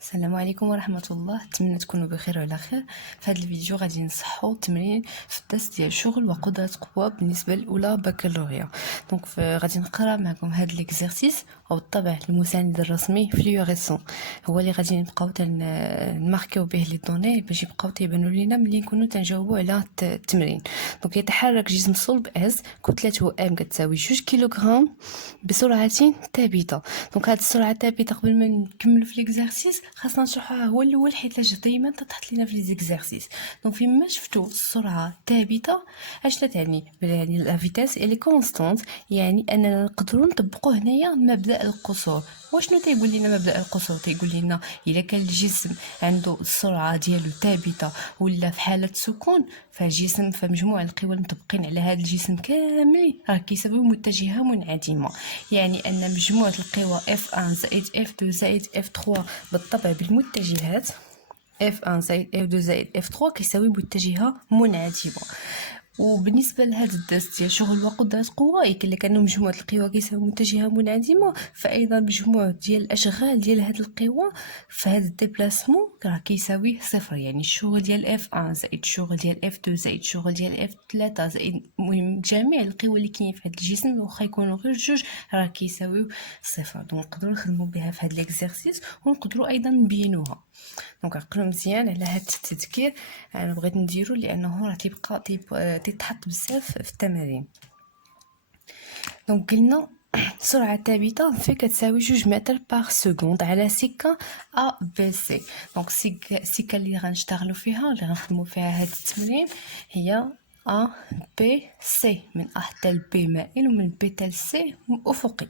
السلام عليكم ورحمة الله. نتمنى تكونوا بخير وعلى خير. في هذا الفيديو غادي نصحوا التمرين في الدرس ديال شغل وقدرة قوى بالنسبة لأولى بكالوريا. دونك غادي نقرا معكم هذا ليكزارسيس، وبالطبع المساند الرسمي في ليوريسون هو اللي غادي نبقاو نماركيو به لي دوني باش يبقاو تيبانوا لينا ملي نكونوا تنجاوبوا على التمرين. دونك يتحرك جسم صلب اس كتلته ام كتساوي 2 كيلوغرام بسرعة ثابتة. دونك هاد السرعة الثابتة قبل ما نكمل في ليكزارسيس خاصنا نشرحوها هو الاول، حيت دائما تطحط لينا في لي زيكزارسيس. دونك فيما شفتوا السرعه ثابته اش تعني؟ يعني لا فيتاس الي كونستانت، يعني اننا نقدروا نطبقوا هنايا مبدا القصور. وشنو تيقول لنا مبدا القصور؟ تيقول لنا الا كان الجسم عنده السرعه ديالو ثابته ولا في حاله سكون، فالجسم فمجموع القوى المطبقين على هذا الجسم كامل راه كيساويو متجهه منعدمه. يعني ان مجموعه القوى F1 زائد F2 زائد F3 بالطبع بالمتجهات F1 زائد F2 زائد F3 كيساوي متجهه منعدمه. وبالنسبه لهذا الدرس ديال شغل وقدرة قوة، الا كانوا مجموعه القوى كيساوي متجهه منعدمه، فايضا مجموع ديال الاشغال ديال هذه القوى في هذا الديبلاسمون راه كيساوي صفر. يعني الشغل ديال F1 زائد الشغل ديال F2 زائد الشغل ديال F3 زائد المهم جميع القوى اللي كاينين في هذا الجسم واخا يكونوا غير جوج راه كيساويو صفر. دونك نقدروا نخدموا بها في هذا ليكزارسيس ونقدروا ايضا نبينوها. دونك عقلوا مزيان على هذا التذكير، انا بغيت نديرو لانه راه تيبقى تيتحط بزاف في التمارين. دونك قلنا سرعه ثابته في كتساوي 2 متر باغ سكوند على سكه ا بي سي. دونك السكه اللي غنشتغلوا فيها اللي غنخدموا فيها هذا التمرين هي ا بي سي، من ا حتى لبي مائل ومن بي حتى لسي افقي.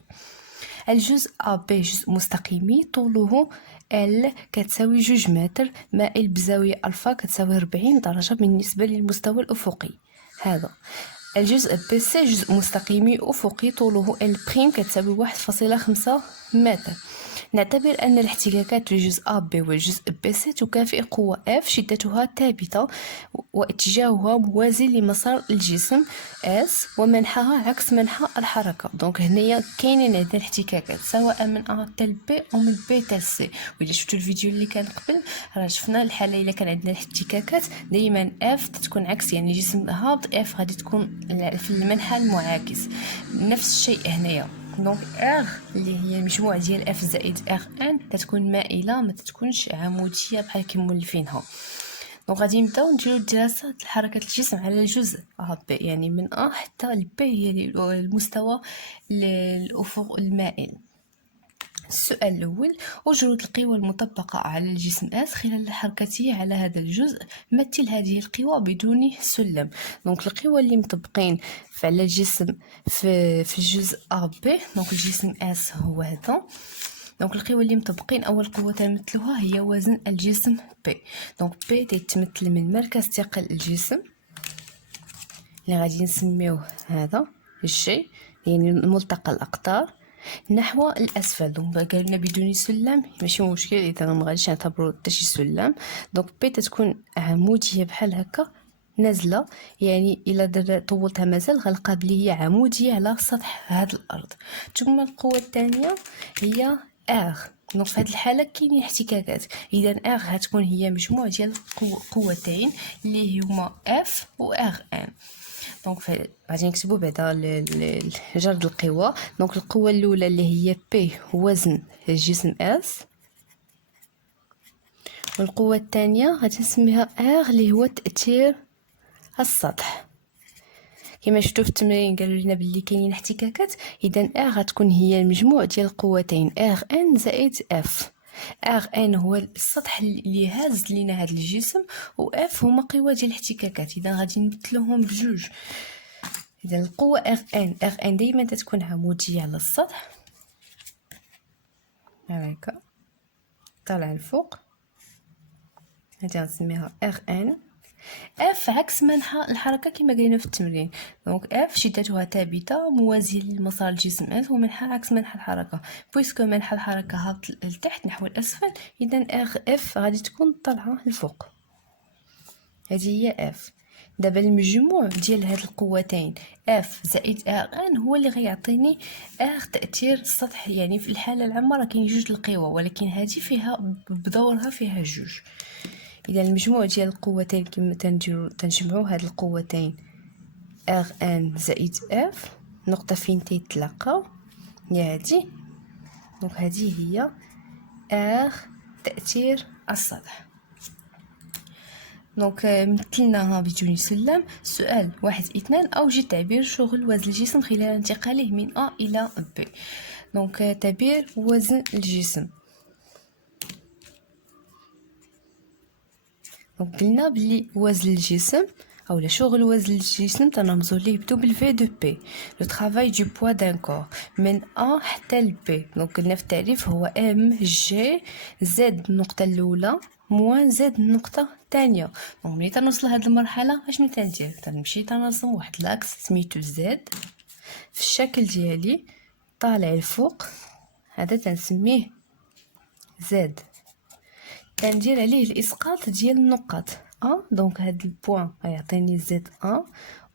الجزء A B جزء مستقيمي طوله L كتساوي 2 متر مائل بزاوية ألفا كتساوي 40 درجة بالنسبة للمستوى الأفقي. هذا الجزء بي سي جزء مستقيمي أفقي طوله L بريم كتساوي 1.5 متر. نعتبر أن الاحتكاكات في الجزء A B والجزء B C تكافئ قوة F شدتها ثابتة واتجاهها موازي لمسار الجسم S ومنحها عكس منحى الحركة. دونك هنايا كاينين عندنا الاحتكاكات سواء من A حتى ل B أو من B حتى ل C. وإلا شفتوا الفيديو اللي كان قبل راه شفنا الحالة إلا كان عندنا الاحتكاكات دايما F تكون عكس، يعني جسم هابط F غادي تكون في المنحى المعاكس. نفس الشيء هنايا. دونك R اللي هي المجموع ديال F زائد Rn كتكون مائلة ما تتكونش عمودية بحال كمولفينها. دونك غادي نبداو نديرو دراسة حركة الجسم على الجزء A B، يعني من A حتى ل B هي المستوى الأفق المائل. السؤال الأول: أجرة القوى المطبقة على الجسم S خلال حركته على هذا الجزء، مثل هذه القوى بدون سلم. دونك القوى اللي مطبقين على الجسم في الجزء A B، دونك الجسم S هو هذا. دونك القوى اللي مطبقين اول قوه تمثلها هي وزن الجسم P. دونك P تتمثل من مركز ثقل الجسم اللي غادي نسميوه هذا الشيء، يعني ملتقى الاقطار، نحو الاسفل. دونك قالنا بدون سلم ماشي مشكل، اذا ما غاديش نعتبروا حتى شي سلم. دونك P تتكون عموديه بحال هكا نازله، يعني الا طولتها مازال غنلقى بلي هي عموديه على سطح هذا الارض. ثم القوه الثانيه هي R. دونك في هذه الحاله كاينين احتكاكات، اذا R غتكون هي مجموع ديال قوتين اللي هما F و Rn. دونك غادي نكتبوا بعدا جرد القوى. دونك القوه الاولى اللي هي P وزن الجسم S، والقوه الثانيه غادي نسميها R اللي هو تاثير السطح. كما شفتوا في التمرين قالوا لنا باللي كاينين احتكاكات، اذا R غتكون هي المجموع ديال القوتين Rn زائد F. Rn هو السطح اللي هاز لينا هذا الجسم، و F هما قوى ديال الاحتكاكات، اذا غادي نمثلوهم بجوج. اذا القوه Rn دائما تتكون عموديه على السطح هكا طالعه الفوق، هادي غنسميها Rn. F عكس منحى الحركه كما قلنا في التمرين. دونك F شدتها ثابته موازيه لمسار الجسم S ومنحى عكس منحى الحركه، بويسكو منحى الحركه هابط لتحت نحو الاسفل، اذا F غادي تكون طالعه لفوق. هذه هي F. دابا المجموع ديال هاد القوتين اف زائد ار ان هو اللي غيعطيني ار تاثير السطح. يعني في الحاله العامه راه كاين جوج القوى، ولكن هذه فيها بدورها فيها جوج. اذا المجموع ديال القوتين كما تنجمعوا هاد القوتين ار ان زائد اف، نقطه فين تيتلاقاو هي هادي. دونك هذه هي ار تاثير السطح. دونك مثلناها بدون سلم. سؤال 1-2 أوجد تعبير شغل وزن الجسم خلال انتقاله من A إلى B. دونك تعبير وزن الجسم. دونك قلنا بلي وزن الجسم أو شغل وزن الجسم تنرمزو ليه بدوبل في دو بي، لو ترافاي دو بوا دان كور من A حتى ل B. دونك قلنا في التعريف هو ام جي زد النقطة الأولى موان زد النقطة الثانية. دونك ملي تنوصل لهاد المرحلة اشنو تندير؟ تنمشي تنرسم واحد لاكس سميتو زد في الشكل ديالي طالع الفوق، هذا تنسميه زد. تندير عليه الاسقاط ديال النقط دونك هاد البوان غيعطيني زد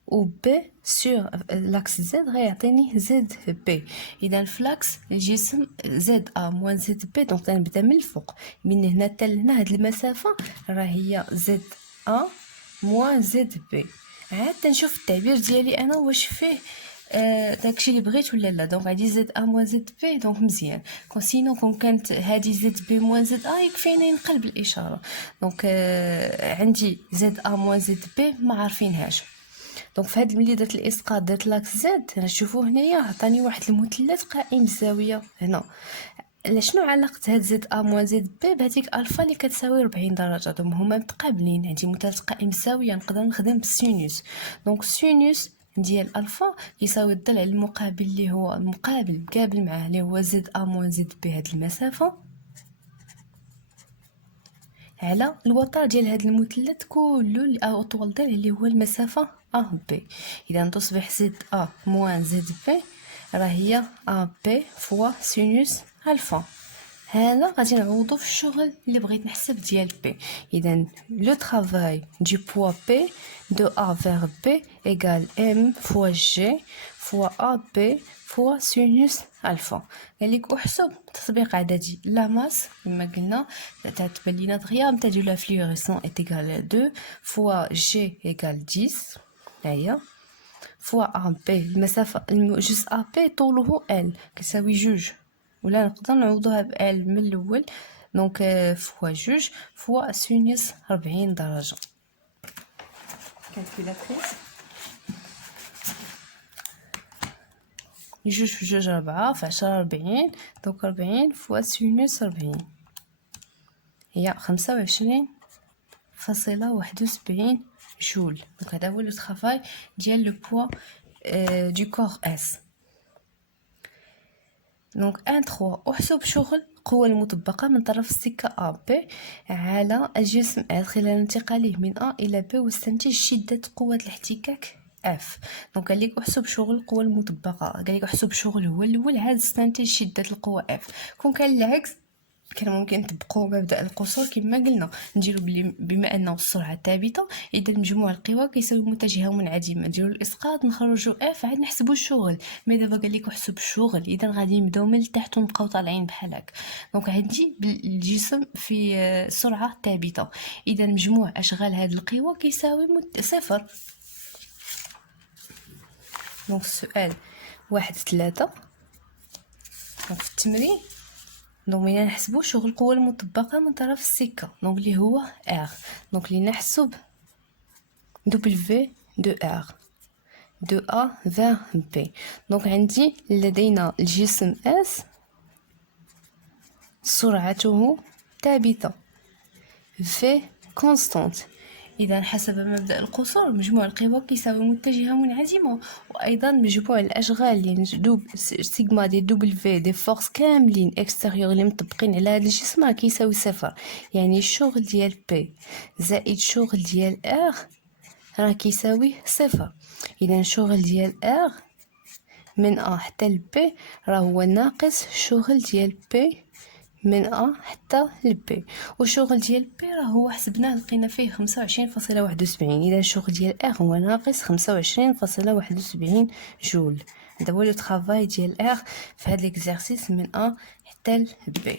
و بي سور لاكس زد غيعطيني زد بي. اذا فلاكس الجسم زد موان زد بي، دونك تنبدا من الفوق من هنا حتى لهنا. هاد المسافه راه هي زد موان زد بي. عاد تنشوف التعبير ديالي انا واش فيه داكشي اللي بغيت ولا لا. دونك عندي زد موان زد بي، دونك مزيان. كون كانت هذه زد بي موان زد يكفيني نقلب الاشاره. دونك عندي زد موان زد بي ما عارفينهاش. دونك في هاد ملي درت الاسقاط درت لاكس زد غتشوفوا هنايا عطاني واحد المثلث قائم الزاويه هنا. شنو علاقه هاد زد موان زد بي بهذيك الفا اللي كتساوي 40 درجه؟ دونك هما متقابلين. عندي مثلث قائم الزاويه نقدر نخدم بالسينوس. دونك السينوس ديال الفا يساوي الضلع المقابل اللي هو مقابل معاه اللي هو زد موان زد بي هاد المسافه على الوتر ديال هاد المثلث كله اطول ضلع اللي هو المسافه بي. اذا تصبح زد موان زد بي راه هي بي فوا سينوس الفا. هذا غادي نعوضو في الشغل اللي بغيت نحسب ديال بي. اذا لو ترافاي دو بوا بي دو A vers B égale M fois G fois AB fois sinus alpha. قال لك احسب تطبيق عددي لا ماس كما قلنا تتبان لينا دغيا نتا دو لا فلوريسون est égal à 2 fois G égale 10 هيا fois AB المسافة الجزء AB طوله L كتساوي جوج، ولا نقدر نعوضوها ب L من الأول. دونك فوا جوج فوا سينوس 40 درجة. كالكولاتريس جوج في جوج 4 في 10 40. دونك 40 فوا سينوس 40 هي 25.71 جول. دونك هذا هو لو ترافاي ديال لو بوا دو كور اس. دونك 1-3 احسب شغل القوة المطبقة من طرف السكة A B على الجسم A خلال انتقاله من A إلى B واستنتج شدة قوة الاحتكاك F. دونك قال لك احسب شغل القوة المطبقة، قال لك احسب شغل هو الأول عاد استنتج شدة القوة F. كون كان العكس كان ممكن نطبقوا مبدأ القصور كما قلنا، نديرو بما انه السرعه ثابته اذا مجموع القوى كيساوي متجهه منعدمه، نديرو الاسقاط نخرجوا اف عاد نحسبوا الشغل. مي دابا قال لك احسب الشغل اذا غادي نبداو من التحت ونبقاو طالعين بحال هكا. دونك عندي الجسم في سرعه ثابته، اذا مجموع اشغال هاد القوى كيساوي صفر. دونك السؤال 1-3 دونك في التمرين. دونك ملي نحسبو شغل القوة المطبقة من طرف السكة دونك اللي هو R. دونك لي نحسب W دو R دو A vers B. دونك عندي لدينا الجسم S سرعته ثابتة V كونستانت. اذا حسب مبدا القصور مجموع القوى كيساوي متجهه منعدمه، وايضا مجموع الاشغال اللي سيغما دي دبليو دي فورس كاملين اكستيريور اللي مطبقين على هذا الجسم راه كيساوي صفر. يعني الشغل ديال بي زائد الشغل ديال ار راه كيساوي صفر. اذا الشغل ديال ار من A حتى ل B راه هو ناقص الشغل ديال P من أ حتى لبي. والشغل ديال بي راه هو حسبناه لقينا فيه 25.71. إذا الشغل ديال إغ هو ناقص 25.71 جول. هذا هو لو طرافاي ديال إغ في هاد ليكزارسيس من أ حتى لبي.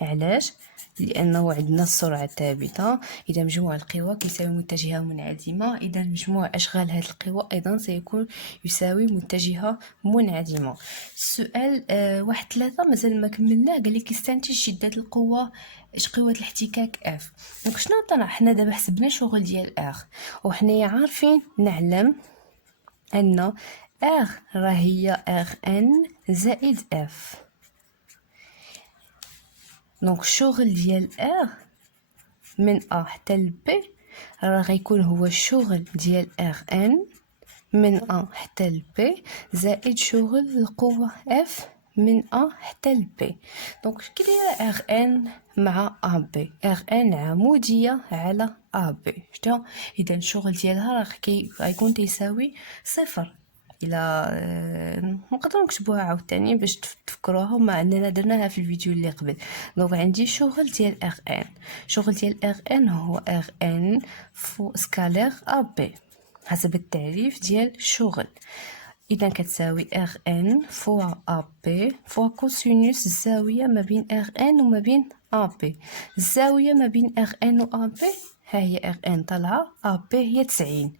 علاش؟ لانه عندنا السرعه ثابته. اذا مجموع القوى كيساوي متجهه منعدمه، اذا مجموع اشغال هذه القوى ايضا سيكون يساوي متجهه منعدمه. السؤال 1-3 مازال ما كملناه. قال لك استنتج شده القوه، اش قوه الاحتكاك اف. دونك شنو طلع؟ حنا دابا حسبنا الشغل ديال اغ، وحنايا عارفين نعلم ان اغ راه هي اغ ان زائد اف. دونك الشغل ديال ار من ا حتى ل بي راه غيكون هو الشغل ديال ار ان من ا حتى ل بي زائد شغل القوة اف من ا حتى ل بي. دونك كي دايره ار ان مع ا بي؟ ار ان عمودية على ا بي، شتو؟ اذا الشغل ديالها راه غيكون تيساوي صفر. الى نقدروا نكتبوها عاوتاني باش تفكروها، مع اننا درناها في الفيديو اللي قبل. دونك عندي شغل ديال ار ان، شغل ديال ار ان هو ار ان فو سكالير ا بي حسب التعريف ديال الشغل. اذا كتساوي ار ان فوا ا بي فوا كوسينوس الزاويه ما بين ار ان وما بين ا بي. الزاويه ما بين ار ان و ا بي ها هي ار ان طالعه، ا بي هي 90.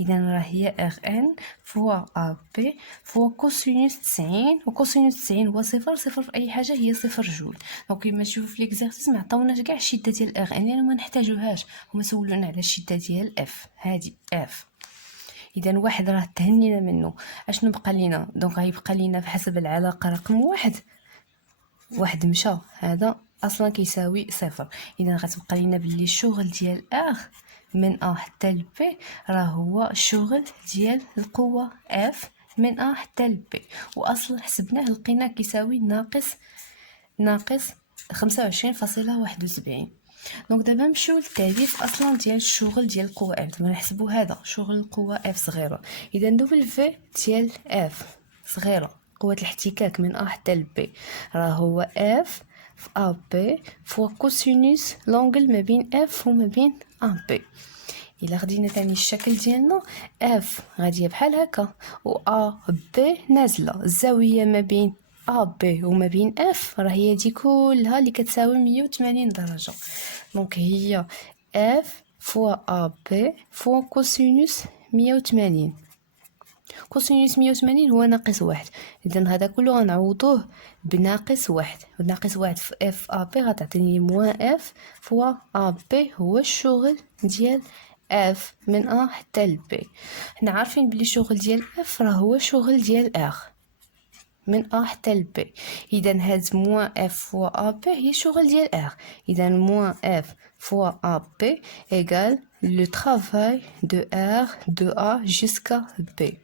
اذا راه هي ار ان فوا ا بي فوا كوسينوس 90، وكوسينوس 90 هو صفر. صفر في اي حاجه هي صفر جول. دونك كيما تشوفوا في ليكزارسيس ما عطاوناش كاع الشده ديال ار ان لان ما نحتاجوهاش. هما سولونا على الشده ديال اف، هذه اف. اذا واحد راه تهنينا منه. اشنو بقى لينا؟ دونك غيبقى لينا بحسب العلاقه رقم واحد مشى، هذا اصلا كيساوي صفر. اذا غتبقى لينا بلي الشغل ديال ار من ا حتى ل بي راه هو الشغل ديال القوه اف من ا حتى ل بي، واصلا حسبناه لقيناه كيساوي ناقص 25.71. دونك دابا نمشيو للتعريف اصلا ديال الشغل ديال القوه اف. دابا نحسبوا هذا شغل القوه اف صغيره. اذا ندوبل في ديال اف صغيره قوه الاحتكاك من ا حتى ل بي راه هو اف في ا بي فوا كوسينوس لونغل ما بين اف وما بين ا بي. الا خدينا ثاني الشكل ديالنا، اف غاديه بحال هكا و ا بي نازله، الزاويه ما بين ا بي وما بين اف راه هي دي كلها اللي كتساوي 180 درجه. دونك هي اف فوا ا بي فوا كوسينوس 180. كوسينوس 180 هو ناقص واحد، اذا هذا كله غنعوضوه بناقص واحد. ناقص واحد في اف ا بي غتعطيني موان اف فوا ا بي هو الشغل ديال اف من ا حتى ل بي. حنا عارفين بلي الشغل ديال اف راه هو الشغل ديال اغ من ا حتى ل بي. اذا هاد موان اف فوا ا بي هي الشغل ديال اغ. اذا موان اف فوا ا بي ايغال لو طرافاي دو اغ دو ا جوسكا بي.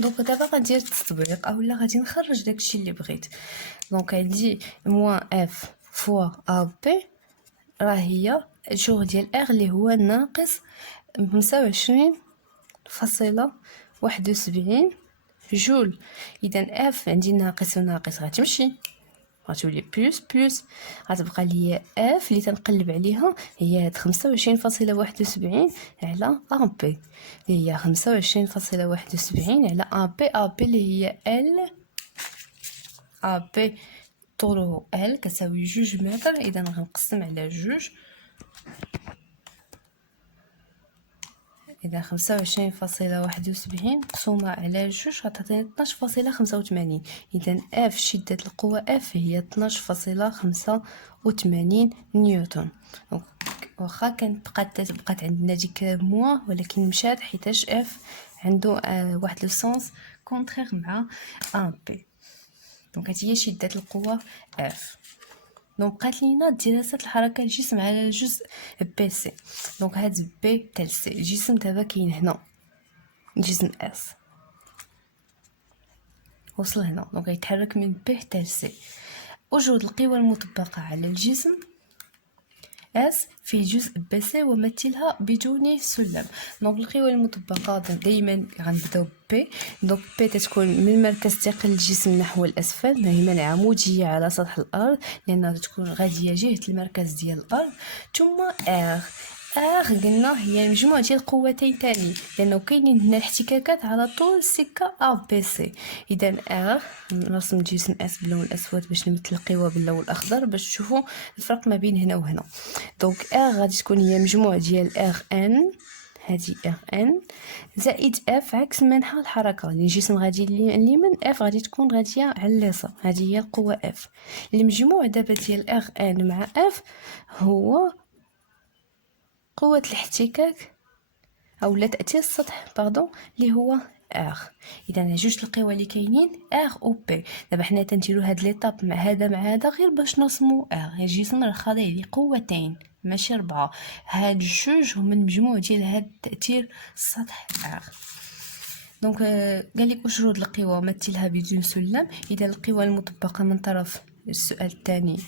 دونك دابا غندير التطبيق اولا غادي نخرج داكشي اللي بغيت. دونك عندي موان اف فوا ا بي راه هي الشغل ديال اغ اللي هو ناقص 25.71 جول. اذا اف عندي ناقص وناقص غتمشي غتولي بلس بلس، غتبقى ليا اف اللي تنقلب عليها هي هاد 25.71 على ا بي اللي هي 25.71 على ا بي. ا بي اللي هي ال، ا بي طوله ال كتساوي 2 متر. اذا غنقسم على 2. اذا 25.71 مقسومه على 2 غتعطيني 12.85. اذا اف شده القوه اف هي 12.85 نيوتن. واخا بقات عندنا ديك موان ولكن مشات حيتاش اف عنده واحد لو سونس كونترير مع ا بي. دونك هذه هي شده القوه اف. دونك بقات لينا دراسه الحركه الجسم على الجزء بي سي. دونك هاد بي تال سي الجسم دابا كاين هنا، الجسم اس وصل هنا، دونك يتحرك من بي حتى سي. وجود القوى المطبقه على الجسم اس في جزء بي سي ومثلها بدون سلم. دونك القوى المطبقة دائما غنبداو بي. دونك بي تتكون من مركز ثقل الجسم نحو الاسفل، دائما عمودية على سطح الارض لانها تكون غادية جهة المركز ديال الارض. ثم ار. ار قلنا هي مجموعة ديال القوتين تاني، لانه كاينين هنا الاحتكاكات على طول السكه ا بي سي. اذا ار نرسم جسم اس باللون الاسود باش نمثل القوى باللون الاخضر باش تشوفوا الفرق ما بين هنا وهنا. دونك ار غادي تكون هي مجموعة ديال ار ان، هذه ار ان زائد اف عكس منحى الحركه. الجسم غادي اليمين، اف غادي تكون غاديه على اليسار، هذه هي القوه اف. المجموع دابا ديال ار ان مع اف هو قوة الاحتكاك او لا تأثير السطح اللي هو ار. اذا جوج القوى اللي كاينين ار و بي. دابا حنا تنديرو هاد ليطاب مع هذا غير باش نرسمو ار. الجسم راه خاضع لقوتين ماشي 4. هاد الجوج هما المجموع ديال هاد تأثير السطح ار. دونك قال لك واش رود القوى مثلها بدون سلم. اذا القوى المطبقة من طرف السؤال الثاني،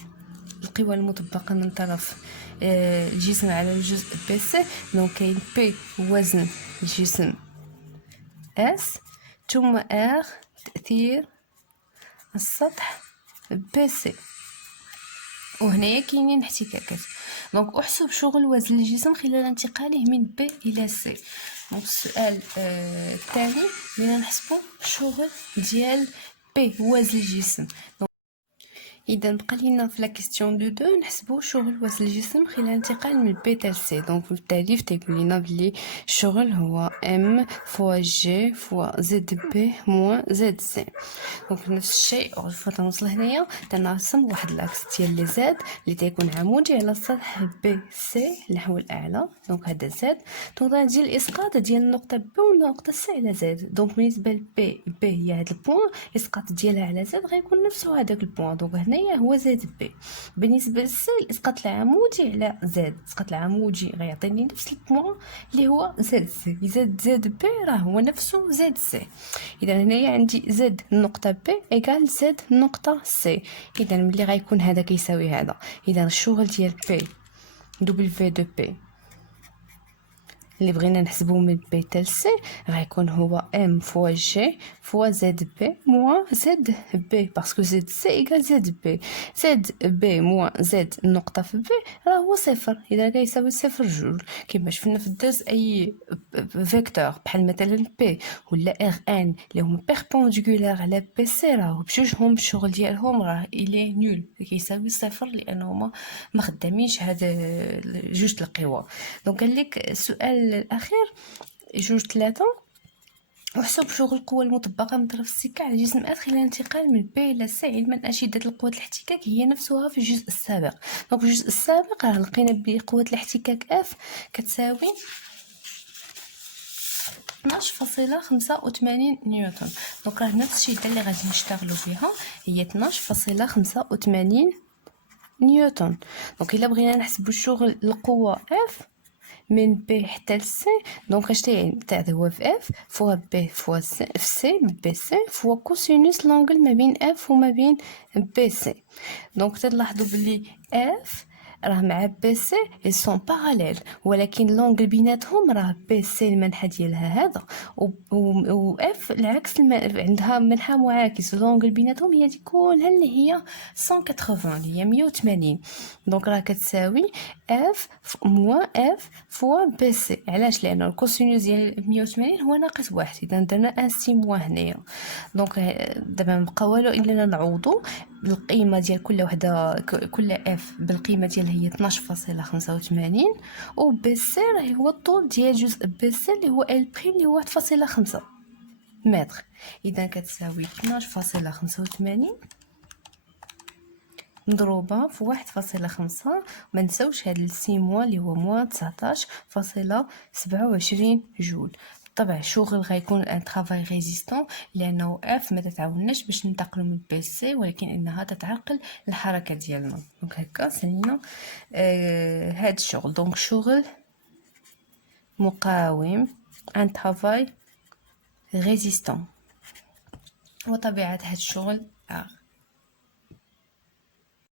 القوى المطبقة من طرف الجسم على الجزء بي سي. دونك كاين بي وزن الجسم اس، ثم ار تأثير السطح بي سي، وهنايا كاينين احتكاكات. دونك احسب شغل وزن الجسم خلال انتقاله من بي الى سي. دونك السؤال الثاني بدنا نحسبوا شغل ديال بي وزن الجسم. اذا بقى لينا في لا كيسيون دو نحسبوا شغل وزن الجسم خلال الانتقال من بي حتى سي. دونك في التعريف تيقول لنا بلي الشغل هو ام فوا جي فوا زد بي موان زد سي. دونك نفس الشيء فاش نوصل هنايا تنرسم واحد الاكس ديال لي زد اللي تيكون عمودي على سطح بي سي نحو الاعلى. دونك هذا زد. دونك غندير الاسقاط ديال النقطه بي والنقطه سي على زد. دونك بالنسبه لبي، بي هي هذا البوين، الاسقاط ديالها على زد غيكون نفسه هذاك البوين. دونك هنايا هو زد بي. بالنسبه للسي الاسقاط العمودي على زد، الاسقاط العمودي غيعطيني نفس البوين اللي هو زد سي. زد بي راه هو نفسه زد سي. اذا هنايا عندي زد النقطه بي ايكال زد النقطه سي. اذا ملي غيكون هذا كيساوي هذا، اذا الشغل ديال بي دبليو دو بي اللي بغينا نحسبوه من بي حتى سي غيكون هو ام فوا جي فوا زد بي موان زد بي، باسكو زد سي ايكال زد بي. زد بي موان زد النقطه في بي راه هو صفر، اذا كيساوي صفر جوج. كيما شفنا في الدرس اي فيكتور بحال مثلا بي ولا ار ان اللي هما بيربونديكولار على بي سي راه بجوجهم الشغل ديالهم راه الي نول كيساوي صفر، لانهما ما خدامينش هاد جوج القوى. دونك قال لك السؤال الاخير جوج 3، وحسب شغل القوة المطبقة من طرف السكة على جسم اس خلال الانتقال من بي إلى سي، علما أن شدة القوة الاحتكاك هي نفسها في الجزء السابق. دونك الجزء السابق راه لقينا بلي قوة الاحتكاك اف كتساوي 12.85 نيوتن. دونك راه نفس الشدة اللي غادي نشتغلوا فيها هي 12.85 نيوتن. دونك الا بغينا نحسبوا الشغل القوة اف من بي حتى لسي، دونك اش تاع هو في اف فوا بي فوا سي في سي بي سي فوا كوسينوس لونغل ما بين اف وما بين بي سي. دونك تلاحظوا بلي اف راه مع بي سي اي سون باراليل، ولكن لونغل بيناتهم راه بي سي المنحى ديالها هذا و اف العكس عندها منحى معاكس. لونغل بيناتهم هي دي كلها اللي هي 180 اللي هي 180. دونك راه كتساوي اف موان اف فوا بي سي. علاش؟ لان الكوسينوس ديال 180 هو ناقص واحد، اذا درنا ان سي موان هنايا. دونك دابا مبقى والو الا نعوضوا القيمه ديال كل وحده، كل اف بالقيمه ديالها هي 12.85 و بي سي راه هو الطول ديال جزء بي سي اللي هو ال بريم اللي هو 1.5 متر. اذا كتساوي 12.85 مضروبه في 1.5. ما نساوش هاد السي موان اللي هو موان 19.27 جول. طبعا الشغل غيكون ان طرافاي ريزيستون، لانه اف ما تتعاوناش باش ننتقلوا من بي سي، ولكن انها تتعرقل الحركه ديالنا. دونك هكا سالينا هاد الشغل. دونك شغل مقاوم ان طرافاي ريزيستون، وطبيعه هاد الشغل